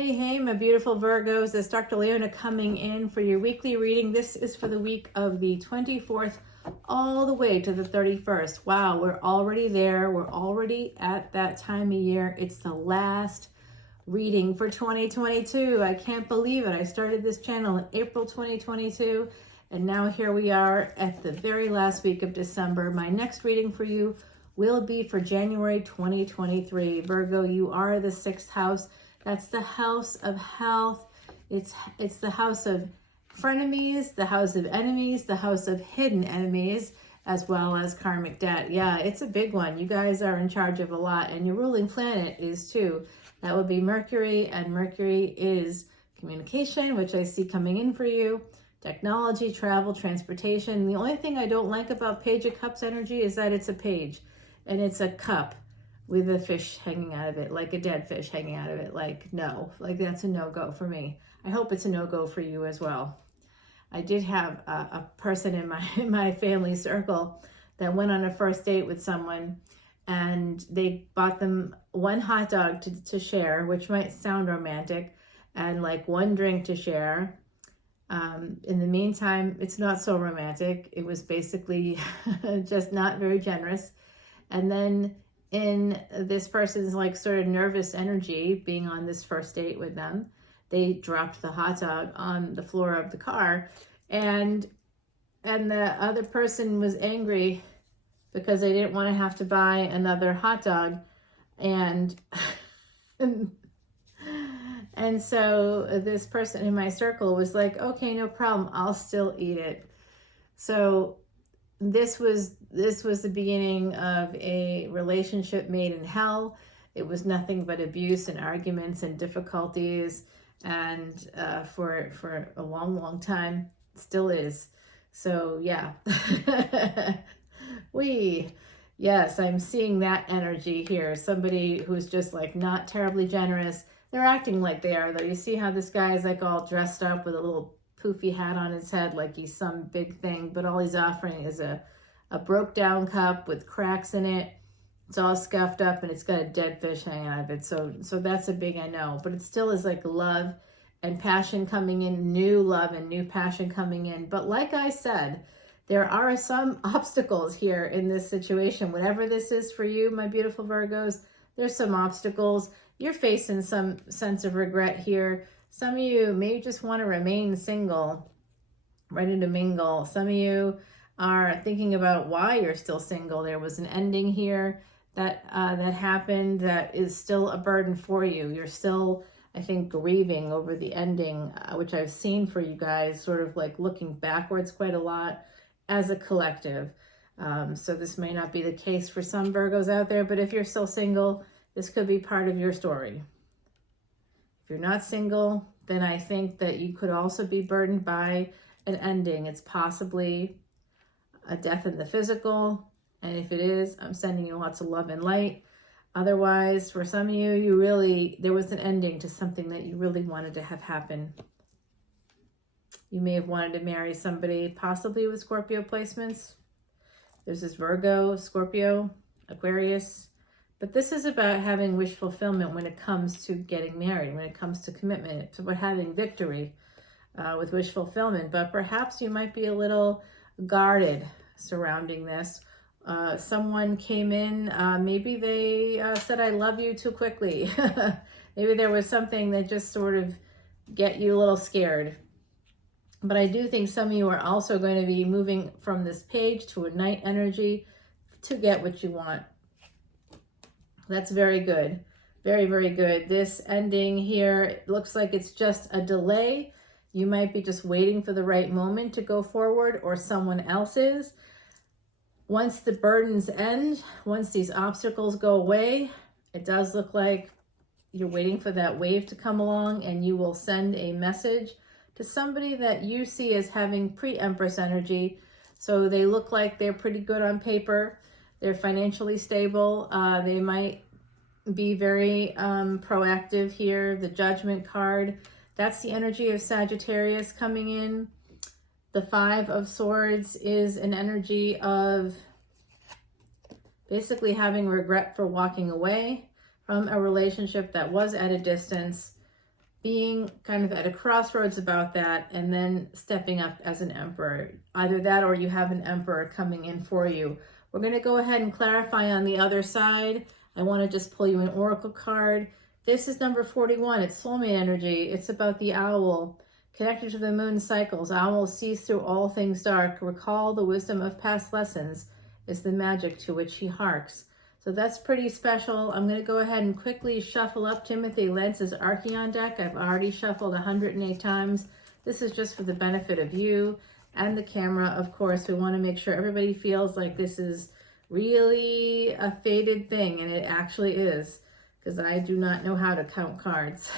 Hey, my beautiful Virgos. It's Dr. Leona coming in for your weekly reading. This is for the week of the 24th all the way to the 31st. Wow, we're already there. We're already at that time of year. It's the last reading for 2022. I can't believe it. I started this channel in April 2022, and now here we are at the very last week of December. My next reading for you will be for January 2023. Virgo, you are the 6th house. That's the house of health. It's the house of frenemies, the house of enemies, the house of hidden enemies, as well as karmic debt. Yeah, it's a big one. You guys are in charge of a lot, and your ruling planet is too. That would be Mercury, and Mercury is communication, which I see coming in for you, technology, travel, transportation. The only thing I don't like about Page of Cups energy is that it's a page, and it's a cup with a fish hanging out of it, like a dead fish hanging out of it. Like, no, like that's a no-go for me. I hope it's a no-go for you as well. I did have a person in my family circle that went on a first date with someone, and they bought them one hot dog to share, which might sound romantic, and like one drink to share. In the meantime, it's not so romantic. It was basically just not very generous. And then in this person's like sort of nervous energy being on this first date with them, they dropped the hot dog on the floor of the car, and the other person was angry because they didn't want to have to buy another hot dog, and and so this person in my circle was like, okay, no problem, I'll still eat it. So this was the beginning of a relationship made in hell. It was nothing but abuse and arguments and difficulties, and for a long time, still is. So yeah, yes, I'm seeing that energy here. Somebody who's just like not terribly generous. They're acting like they are though. You see how this guy is like all dressed up with a little poofy hat on his head like he's some big thing, but all he's offering is a broke down cup with cracks in it. It's all scuffed up and it's got a dead fish hanging out of it. So that's a big I know, but it still is like love and passion coming in, new love and new passion coming in. But like I said, there are some obstacles here in this situation. Whatever this is for you, my beautiful Virgos, there's some obstacles. You're facing some sense of regret here. Some of you may just want to remain single, ready to mingle. Some of you are thinking about why you're still single. There was an ending here that happened that is still a burden for you. You're still, I think, grieving over the ending, which I've seen for you guys, sort of like looking backwards quite a lot as a collective. So this may not be the case for some Virgos out there, but if you're still single, this could be part of your story. If you're not single, then I think that you could also be burdened by an ending. It's possibly a death in the physical. And if it is, I'm sending you lots of love and light. Otherwise, for some of you, there was an ending to something that you really wanted to have happen. You may have wanted to marry somebody, possibly with Scorpio placements. There's this Virgo, Scorpio, Aquarius. But this is about having wish fulfillment when it comes to getting married, when it comes to commitment. It's about having victory with wish fulfillment. But perhaps you might be a little guarded surrounding this. Someone came in, maybe they said, I love you too quickly. Maybe there was something that just sort of get you a little scared. But I do think some of you are also going to be moving from this page to a night energy to get what you want. That's very good. Very, very good. This ending here, it looks like it's just a delay. You might be just waiting for the right moment to go forward, or someone else is. Once the burdens end, once these obstacles go away, it does look like you're waiting for that wave to come along, and you will send a message to somebody that you see as having pre-Empress energy. So they look like they're pretty good on paper. They're financially stable. They might be very proactive here. The Judgment card, that's the energy of Sagittarius coming in. The 5 of Swords is an energy of basically having regret for walking away from a relationship that was at a distance. being kind of at a crossroads about that and then stepping up as an emperor. Either that or you have an emperor coming in for you. We're going to go ahead and clarify on the other side. I want to just pull you an oracle card. This is number 41. It's soulmate energy. It's about the owl. Connected to the moon cycles, owl sees through all things dark. Recall the wisdom of past lessons is the magic to which he harks. So that's pretty special. I'm going to go ahead and quickly shuffle up Timothy Lentz's Archeon deck. I've already shuffled 108 times. This is just for the benefit of you and the camera. Of course, we want to make sure everybody feels like this is really a fated thing, and it actually is, because I do not know how to count cards.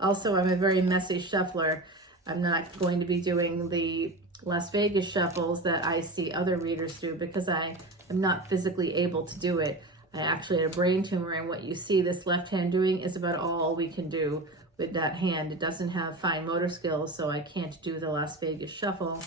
Also, I'm a very messy shuffler. I'm not going to be doing the Las Vegas shuffles that I see other readers do because I am not physically able to do it. I actually had a brain tumor, and what you see this left hand doing is about all we can do with that hand. It doesn't have fine motor skills, so I can't do the Las Vegas shuffle.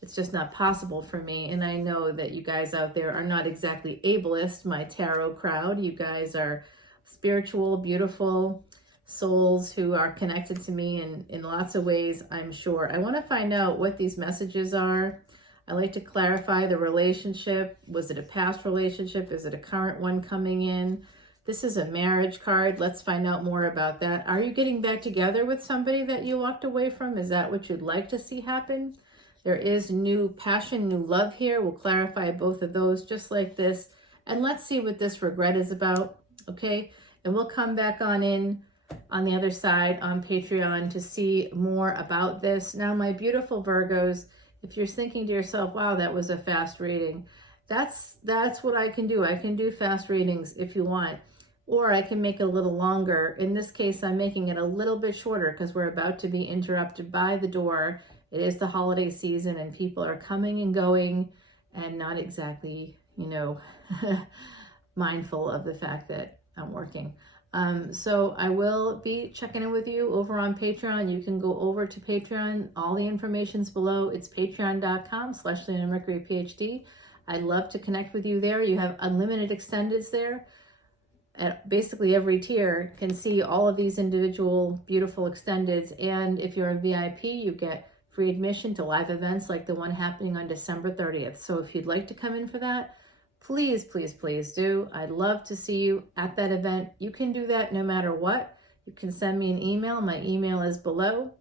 It's just not possible for me, and I know that you guys out there are not exactly ableist, my tarot crowd. You guys are spiritual, beautiful souls who are connected to me in lots of ways, I'm sure. I want to find out what these messages are. I like to clarify the relationship. Was it a past relationship? Is it a current one coming in? This is a marriage card. Let's find out more about that. Are you getting back together with somebody that you walked away from? Is that what you'd like to see happen? There is new passion, new love here. We'll clarify both of those just like this. And let's see what this regret is about, okay? And we'll come back on in on the other side on Patreon to see more about this. Now, my beautiful Virgos, if you're thinking to yourself, wow, that was a fast reading, that's what I can do. I can do fast readings if you want, or I can make it a little longer. In this case, I'm making it a little bit shorter because we're about to be interrupted by the door. It is the holiday season and people are coming and going and not exactly, you know, mindful of the fact that I'm working. So I will be checking in with you over on Patreon. You can go over to Patreon. All the information's below. It's patreon.com/leonamercuryphd. I'd love to connect with you there. You have unlimited extendeds there. And basically every tier can see all of these individual beautiful extendeds. And if you're a VIP, you get free admission to live events like the one happening on December 30th. So if you'd like to come in for that, please, please, please do. I'd love to see you at that event. You can do that no matter what. You can send me an email. My email is below.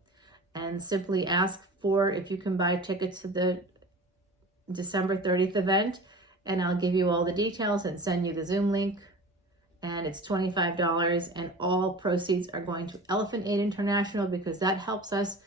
And simply ask for if you can buy tickets to the December 30th event. And I'll give you all the details and send you the Zoom link. And it's $25. And all proceeds are going to Elephant Aid International because that helps us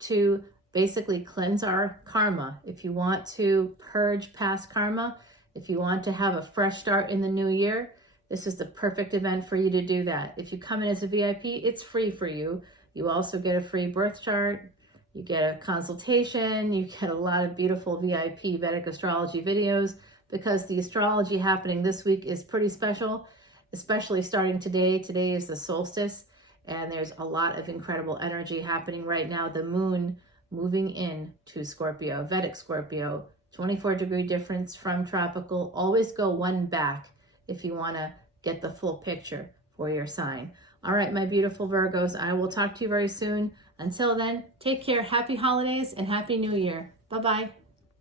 to basically cleanse our karma. If you want to purge past karma, if you want to have a fresh start in the new year, this is the perfect event for you to do that. If you come in as a VIP, it's free for you. You also get a free birth chart. You get a consultation. You get a lot of beautiful VIP Vedic Astrology videos because the astrology happening this week is pretty special, especially starting today. Today is the solstice, and there's a lot of incredible energy happening right now. The moon moving in to Scorpio, Vedic Scorpio, 24-degree difference from tropical. Always go one back if you want to get the full picture for your sign. All right, my beautiful Virgos, I will talk to you very soon. Until then, take care. Happy holidays and Happy New Year. Bye-bye.